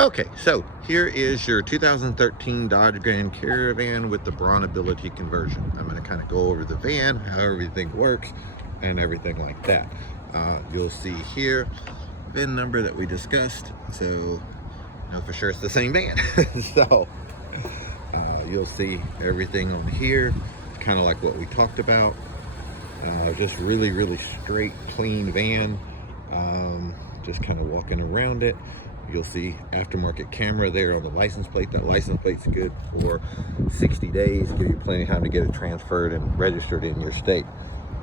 Okay, so here is your 2013 Dodge Grand Caravan with the Braunability conversion. I'm going to kind of go over the van, how everything works, and everything like that. You'll see here VIN number that we discussed, so you know for sure it's the same van. So you'll see everything on here, kind of like what we talked about. Just really straight, clean van. Just kind of walking around it. You'll see aftermarket camera there on the license plate. That license plate's good for 60 days, give you plenty of time to get it transferred and registered in your state.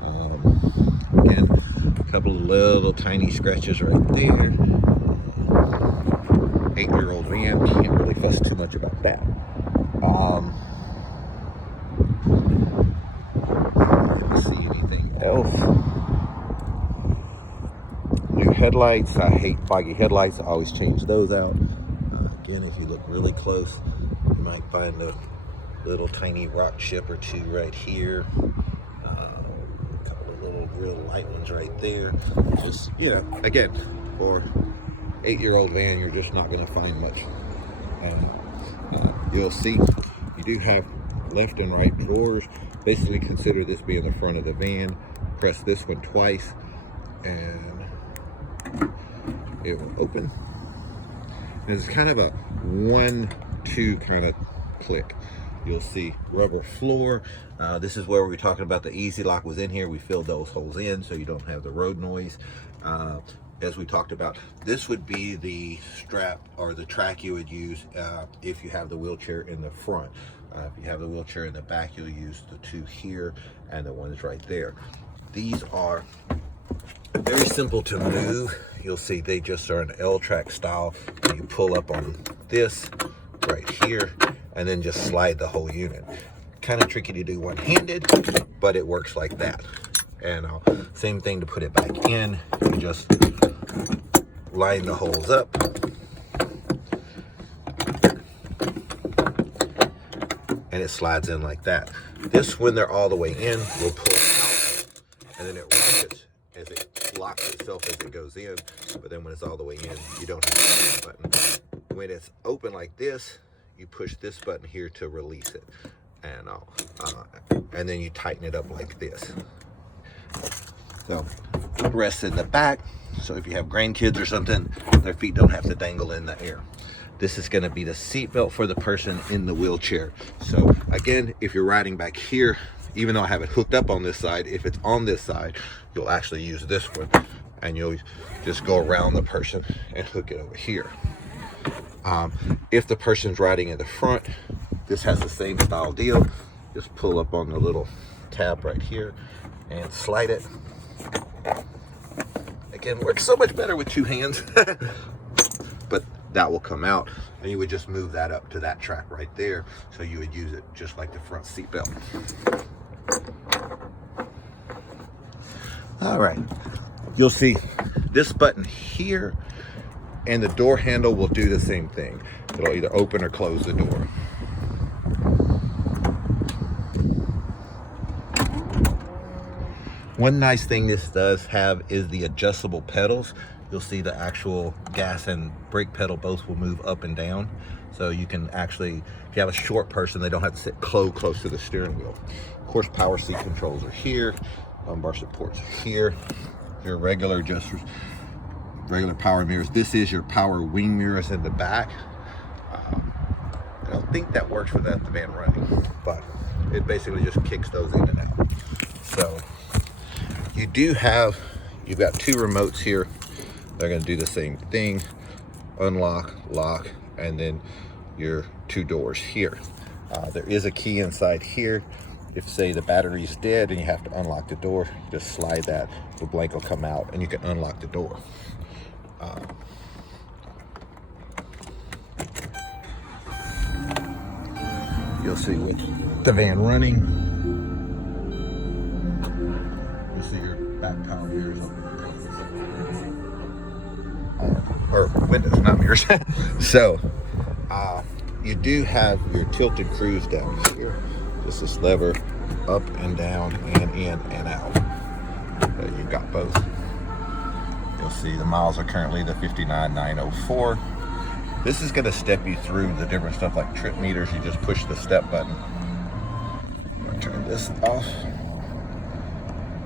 And a couple of little tiny scratches right there. 8-year-old van, can't really fuss too much about that. Let's see anything else. New headlights. I hate foggy headlights. I always change those out. Again, if you look really close, you might find a little tiny rock chip or two right here. A couple of little real light ones right there. Just, you know, again, for 8-year-old van, you're just not going to find much. You'll see you do have left and right drawers. Basically consider this being the front of the van. Press this one twice and it will open. It's kind of a 1-2 kind of click. You'll see rubber floor. This is where we were talking about the easy lock was in here. We filled those holes in so you don't have the road noise. As we talked about, this would be the strap or the track you would use if you have the wheelchair in the front. If you have the wheelchair in the back, you'll use the two here and the ones right there. These are very simple to move. You'll see they just are an L-track style. You pull up on this right here and then just slide the whole unit. Kind of tricky to do one-handed, but it works like that. And same thing to put it back in. You just line the holes up. And it slides in like that. This, when they're all the way in, will pull out and then it rockets as it locks itself as it goes in. But then when it's all the way in, you don't have to push the button. When it's open like this, you push this button here to release it. And then you tighten it up like this. So it rests in the back. So if you have grandkids or something, their feet don't have to dangle in the air. This is going to be the seat belt for the person in the wheelchair. So again, if you're riding back here, even though I have it hooked up on this side, if it's on this side, you'll actually use this one and you'll just go around the person and hook it over here. If the person's riding in the front, this has the same style deal. Just pull up on the little tab right here and slide it. Again, works so much better with two hands. But that will come out and you would just move that up to that track right there. So you would use it just like the front seat belt. All right, you'll see this button here and the door handle will do the same thing. It'll either open or close the door. One nice thing this does have is the adjustable pedals. You'll see the actual gas and brake pedal both will move up and down. So you can actually, if you have a short person, they don't have to sit close to the steering wheel. Of course, power seat controls are here. Lumbar supports are here. Your regular adjusters, regular power mirrors. This is your power wing mirrors in the back. I don't think that works without the van running, but it basically just kicks those in and out. So you've got two remotes here. They're going to do the same thing. Unlock, lock, and then your two doors here. There is a key inside here. If, say, the battery's dead and you have to unlock the door, just slide that. The blank will come out and you can unlock the door. You'll see with the van running, you'll see your back power mirrors open. Or windows, not mirrors. So you do have your tilted cruise down here. Just this lever up and down and in and out. You've got both. You'll see the miles are currently the 59,904. This is going to step you through the different stuff like trip meters. You just push the step button. Turn this off.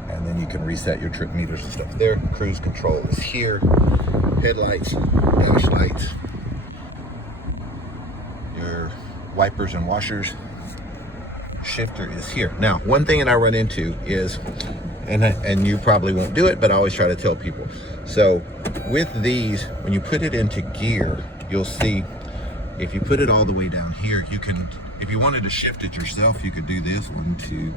And then you can reset your trip meters and stuff there. Cruise control is here. Headlights, dash lights, your wipers and washers. Shifter is here. Now, one thing that I run into is, and you probably won't do it, but I always try to tell people. So with these, when you put it into gear, you'll see if you put it all the way down here, you can, if you wanted to shift it yourself, you could do this 1, 2,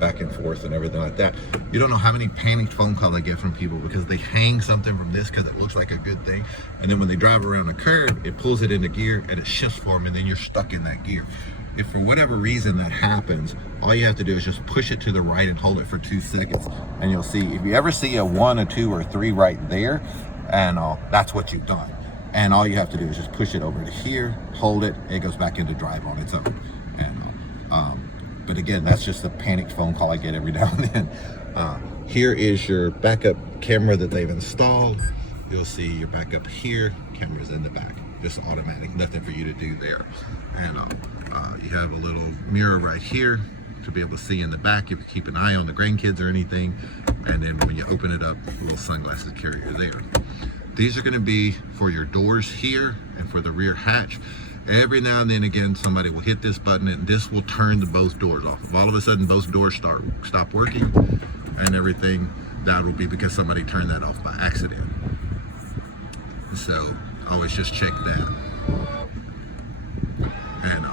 back and forth and everything like that. You don't know how many panicked phone calls I get from people because they hang something from this because it looks like a good thing, and then when they drive around a curve, it pulls it into gear and it shifts for them, and then you're stuck in that gear. If for whatever reason that happens, all you have to do is just push it to the right and hold it for 2 seconds, and you'll see, if you ever see a 1, a 2, or 3 right there, and that's what you've done. And all you have to do is just push it over to here, hold it, it goes back into drive on its own. And but again, that's just a panicked phone call I get every now and then. Here is your backup camera that they've installed. You'll see your backup here, cameras in the back, just automatic, nothing for you to do there. And you have a little mirror right here to be able to see in the back if you keep an eye on the grandkids or anything. And then when you open it up, a little sunglasses carrier there. These are going to be for your doors here and for the rear hatch. Every now and then again, somebody will hit this button and this will turn both doors off. If all of a sudden both doors stop working and everything, that will be because somebody turned that off by accident. So always just check that. And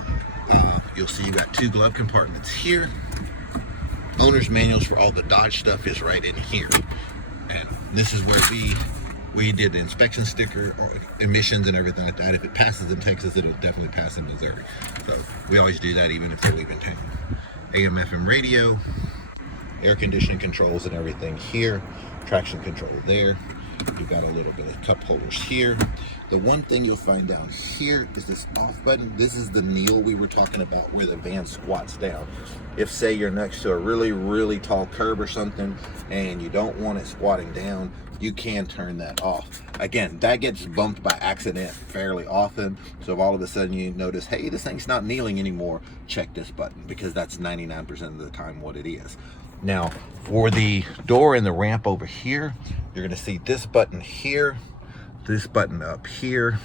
you'll see you got 2 glove compartments here. Owner's manuals for all the Dodge stuff is right in here. And this is where we did the inspection sticker, or emissions and everything like that. If it passes in Texas, it'll definitely pass in Missouri. So we always do that even if they're leaving town. AM, FM radio, air conditioning controls and everything here, traction control there. You've got a little bit of cup holders here. The one thing you'll find down here is this off button. This is the kneel we were talking about where the van squats down. If say you're next to a really, really tall curb or something and you don't want it squatting down, you can turn that off. Again, that gets bumped by accident fairly often. So if all of a sudden you notice, hey, this thing's not kneeling anymore, check this button, because that's 99% of the time what it is. Now, for the door and the ramp over here, you're gonna see this button here, this button up here,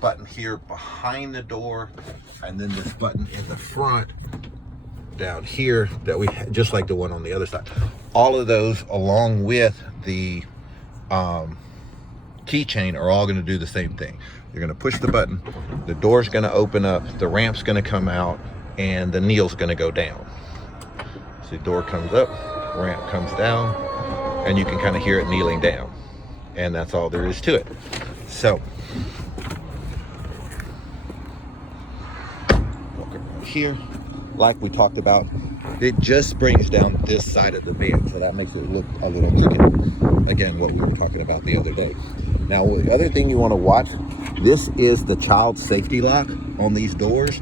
button here behind the door, and then this button in the front down here that we just like the one on the other side. All of those, along with the keychain, are all going to do the same thing. You're going to push the button, the door's going to open up, the ramp's going to come out, and the kneel's going to go down. So the door comes up, ramp comes down, and you can kind of hear it kneeling down. And that's all there is to it. So walk around here. Like we talked about, it just brings down this side of the van, so that makes it look a little crooked. Again, what we were talking about the other day. Now, the other thing you want to watch, this is the child safety lock on these doors.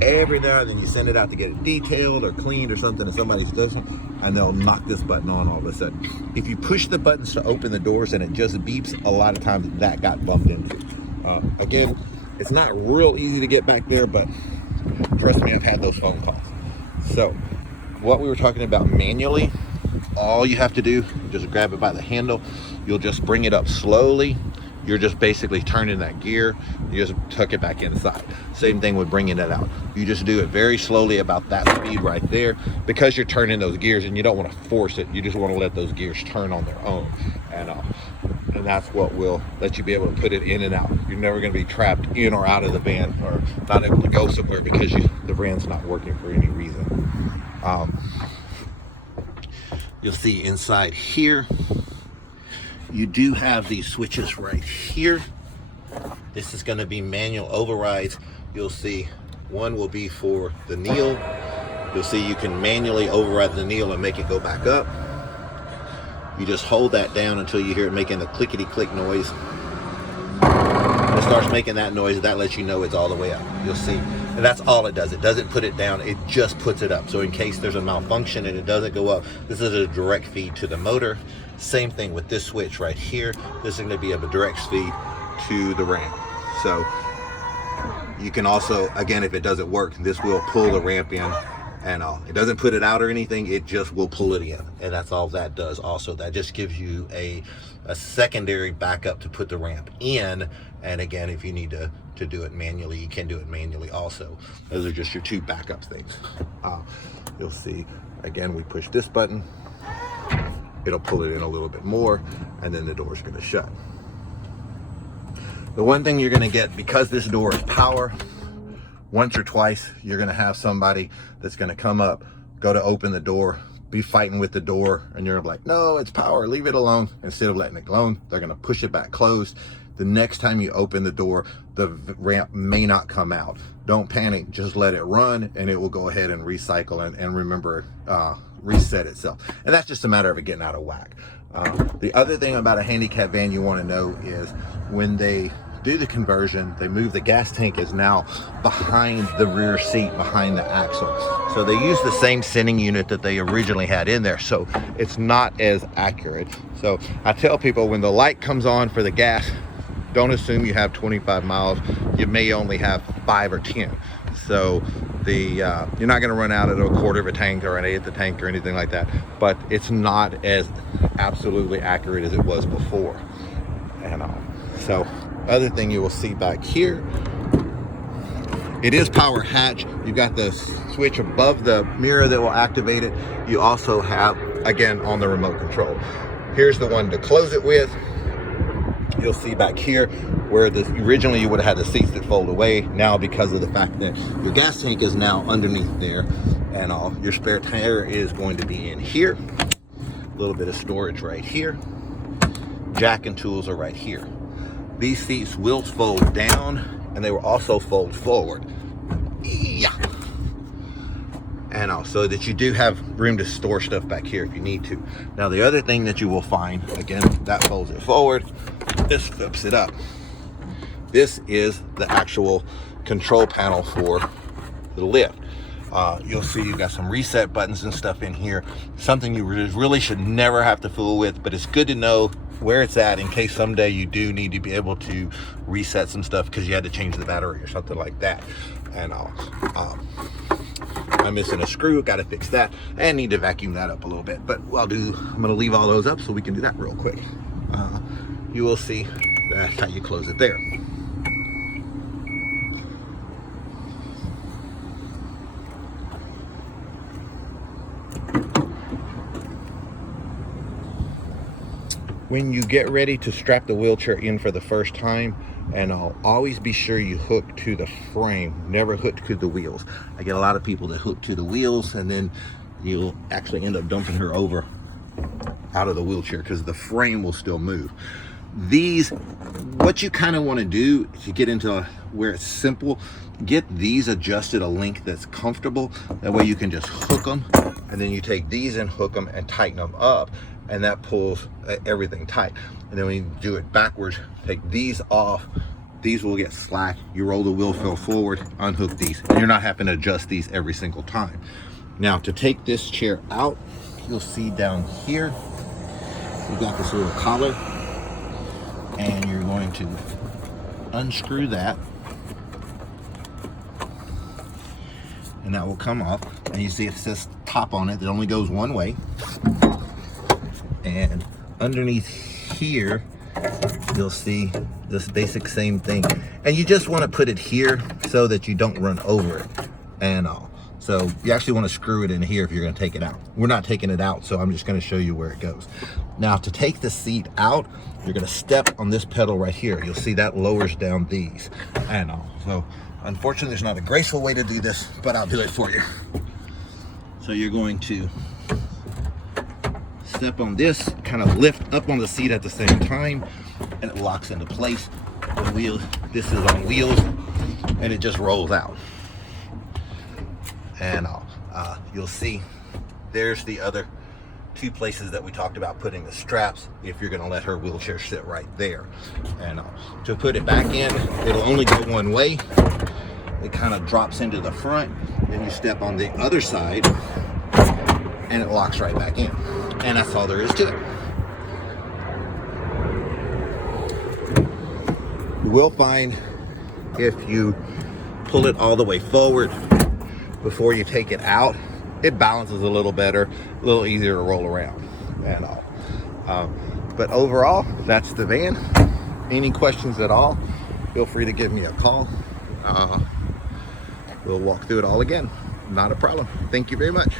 Every now and then you send it out to get it detailed or cleaned or something, and somebody's doesn't, and they'll knock this button on all of a sudden. If you push the buttons to open the doors and it just beeps, a lot of times that got bumped into. Again, it's not real easy to get back there, but trust me, I've had those phone calls. So what we were talking about manually, all you have to do, just grab it by the handle. You'll just bring it up slowly. You're just basically turning that gear. You just tuck it back inside. Same thing with bringing it out. You just do it very slowly, about that speed right there, because you're turning those gears and you don't want to force it. You just want to let those gears turn on their own. And that's what will let you be able to put it in and out. You're never going to be trapped in or out of the van, or not able to go somewhere because the van's not working for any reason. You'll see inside here, you do have these switches right here. This is going to be manual overrides. You'll see one will be for the kneel. You'll see you can manually override the kneel and make it go back up. You just hold that down until you hear it making a clickety click noise. When it starts making that noise, that lets you know it's all the way up. You'll see. And that's all it does. It doesn't put it down, it just puts it up. So in case there's a malfunction and it doesn't go up, this is a direct feed to the motor. Same thing with this switch right here. This is going to be a direct feed to the ramp. So you can also, again, if it doesn't work, this will pull the ramp in and all. It doesn't put it out or anything, it just will pull it in. And that's all that does also. That just gives you a secondary backup to put the ramp in. And again, if you need to do it manually, you can do it manually also. Those are just your two backup things. You'll see, again, we push this button, it'll pull it in a little bit more, and then the door's gonna shut. The one thing you're gonna get, because this door is power, once or twice, you're gonna have somebody that's gonna come up, go to open the door, be fighting with the door, and you're like, no, it's power, leave it alone. Instead of letting it alone, they're gonna push it back closed. The next time you open the door, the ramp may not come out. Don't panic, just let it run, and it will go ahead and recycle and remember, reset itself. And that's just a matter of it getting out of whack. The other thing about a handicap van you wanna know is when they do the conversion, they move the gas tank is now behind the rear seat, behind the axle. So they use the same sending unit that they originally had in there, so it's not as accurate. So I tell people, when the light comes on for the gas, don't assume you have 25 miles. You may only have 5 or 10. So you're not going to run out of a quarter of a tank or an eighth of the tank or anything like that, but it's not as absolutely accurate as it was before. And so other thing you will see back here, it is power hatch. You've got the switch above the mirror that will activate it. You also have, again, on the remote control. Here's the one to close it with. You'll see back here where originally you would have had the seats that fold away. Now, because of the fact that your gas tank is now underneath there and all, your spare tire is going to be in here. A little bit of storage right here. Jack and tools are right here. These seats will fold down, and they will also fold forward. Yeah. And also that you do have room to store stuff back here if you need to. Now, the other thing that you will find, again, that folds it forward, this flips it up. This is the actual control panel for the lift. You'll see you've got some reset buttons and stuff in here. Something you really should never have to fool with, but it's good to know where it's at in case someday you do need to be able to reset some stuff because you had to change the battery or something like that. And I'm missing a screw, got to fix that, and need to vacuum that up a little bit. But I'm going to leave all those up so we can do that real quick. You will see that's how you close it there. When you get ready to strap the wheelchair in for the first time, and I'll always be sure you hook to the frame, never hook to the wheels. I get a lot of people that hook to the wheels, and then you'll actually end up dumping her over out of the wheelchair because the frame will still move. What you kind of want to do to get into where it's simple, get these adjusted a length that's comfortable. That way you can just hook them, and then you take these and hook them and tighten them up, and that pulls everything tight. And then when you do it backwards, take these off, these will get slack. You roll the wheel fill forward, unhook these, and you're not having to adjust these every single time. Now, to take this chair out, you'll see down here, we've got this little collar, and you're going to unscrew that, and that will come off. And you see it says top on it. It only goes one way. And underneath here, you'll see this basic same thing. And you just want to put it here so that you don't run over it and all. So you actually want to screw it in here if you're going to take it out. We're not taking it out, so I'm just going to show you where it goes. Now, to take the seat out, you're going to step on this pedal right here. You'll see that lowers down these and all. So unfortunately, there's not a graceful way to do this, but I'll do it for you. So you're going to step on this, kind of lift up on the seat at the same time, and it locks into place. The wheel, this is on wheels, and it just rolls out. And you'll see there's the other two places that we talked about putting the straps if you're going to let her wheelchair sit right there. And to put it back in, it'll only go one way. It kind of drops into the front, then you step on the other side, and it locks right back in. And that's all there is to it. You will find if you pull it all the way forward before you take it out, it balances a little better, a little easier to roll around and all. But overall, that's the van. Any questions at all, feel free to give me a call. We'll walk through it all again. Not a problem. Thank you very much.